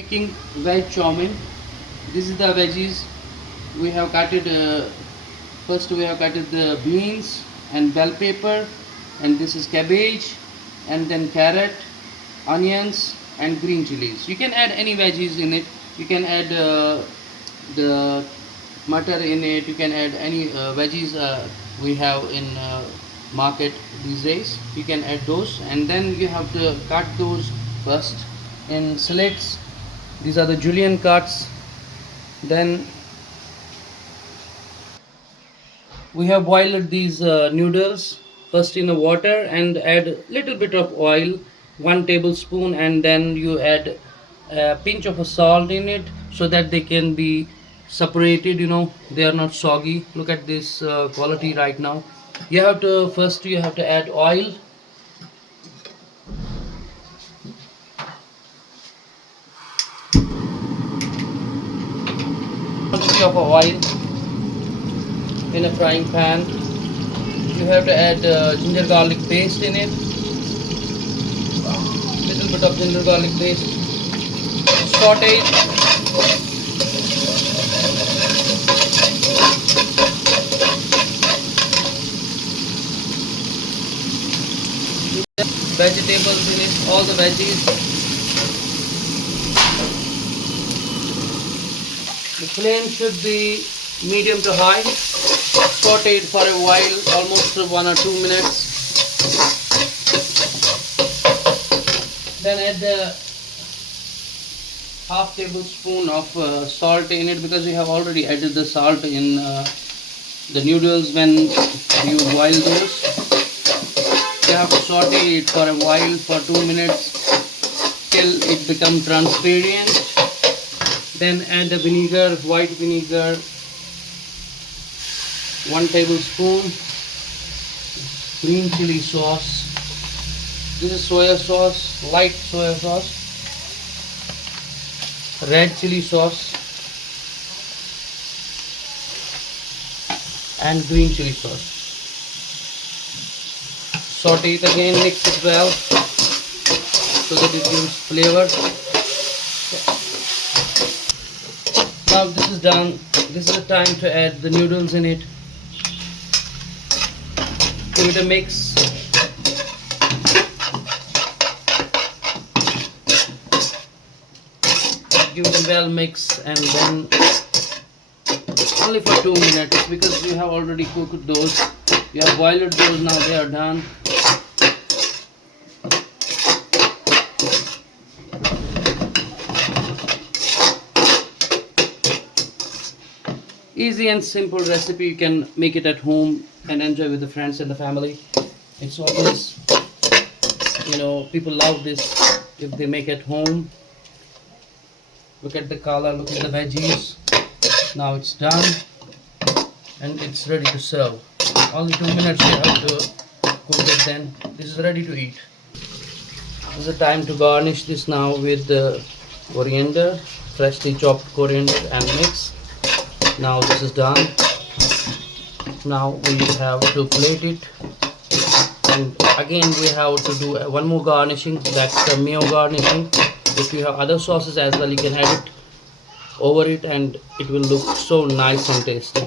Making veg chowmin. This is the veggies we have cutted. First we have cutted the beans and bell pepper, and this is cabbage, and then carrot, onions, and green chilies. You can add any veggies in it. You can add the mutton in it. You can add any veggies we have in market these days. You can add those, and then you have to cut those first in slits. These are the julienne cuts. Then we have boiled these noodles first in the water and add little bit of oil, 1 tablespoon, and then you add a pinch of a salt in it so that they can be separated, they are not soggy. Look at this quality right now. You have to add oil. Quantity of oil in a frying pan. You have to add ginger garlic paste in it. Little bit of ginger garlic paste. Saute it. Vegetables in it, all the veggies. The flame should be medium to high. Saute it for a while, almost 1 or 2 minutes. Then add the half tablespoon of salt in it, because we have already added the salt in the noodles when you boil those. You have to saute it for a while, for 2 minutes, till it becomes transparent. Then add the vinegar, white vinegar, 1 tablespoon, green chili sauce. This is soya sauce, light soya sauce, red chili sauce, and green chili sauce. Saute it again, mix it well so that it gives flavor. Now this is done. This is the time to add the noodles in it. Give it a mix. Give it a well mix, and then only for 2 minutes, because you have already cooked those. You have boiled those, now they are done. Easy and simple recipe. You can make it at home and enjoy with the friends and the family. It's always, people love this if they make at home. Look at the color, look at the veggies. Now it's done and it's ready to serve. Only 2 minutes you have to cook it, then this is ready to eat. This is the time to garnish this now with the coriander, freshly chopped coriander, and mix. Now this is done. Now we have to plate it, and again we have to do one more garnishing. That's the mayo garnishing. If you have other sauces as well, you can add it over it and it will look so nice and tasty.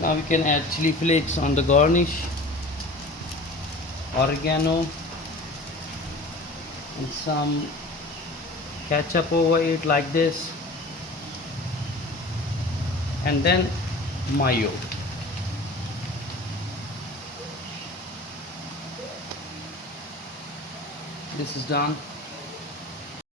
Now we can add chili flakes on the garnish, oregano, and some ketchup over it like this, and then mayo. This is done.